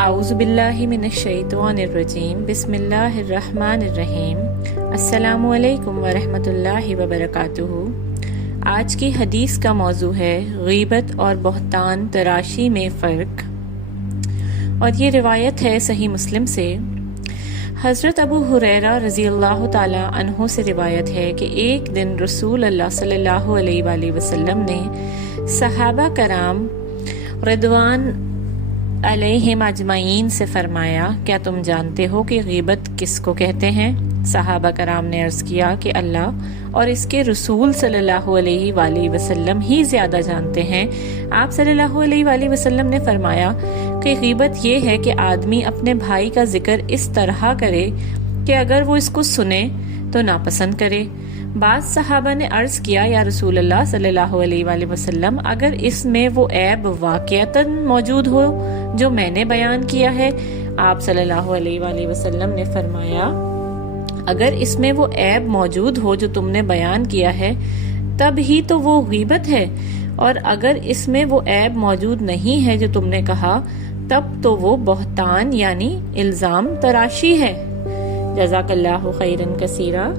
اعوذ باللہ من الشیطان الرجیم بسم اللہ الرحمن الرحیم السلام علیکم ورحمۃ اللہ وبرکاتہ۔ آج کی حدیث کا موضوع ہے غیبت اور بہتان تراشی میں فرق، اور یہ روایت ہے صحیح مسلم سے۔ حضرت ابو ہریرہ رضی اللہ تعالی عنہ سے روایت ہے کہ ایک دن رسول اللہ صلی اللہ علیہ وآلہ وسلم نے صحابہ کرام رضوان علیہم اجمعین سے فرمایا، کیا تم جانتے ہو کہ غیبت کس کو کہتے ہیں؟ صحابہ کرام نے عرض کیا کہ اللہ اور اس کے رسول صلی اللہ علیہ وآلہ وسلم ہی زیادہ جانتے ہیں۔ آپ صلی اللہ علیہ وآلہ وسلم نے فرمایا کہ غیبت یہ ہے کہ آدمی اپنے بھائی کا ذکر اس طرح کرے کہ اگر وہ اس کو سنے تو ناپسند کرے۔ بعض صحابہ نے عرض کیا، یا رسول اللہ صلی اللہ علیہ وآلہ وسلم، اگر اس میں وہ عیب واقعتاً موجود ہو جو میں نے بیان کیا ہے؟ آپ صلی اللہ علیہ وآلہ وسلم نے فرمایا، اگر اس میں وہ عیب موجود ہو جو تم نے بیان کیا ہے تب ہی تو وہ غیبت ہے، اور اگر اس میں وہ عیب موجود نہیں ہے جو تم نے کہا تب تو وہ بہتان یعنی الزام تراشی ہے۔ جزاک اللہ خیرا کثیرا۔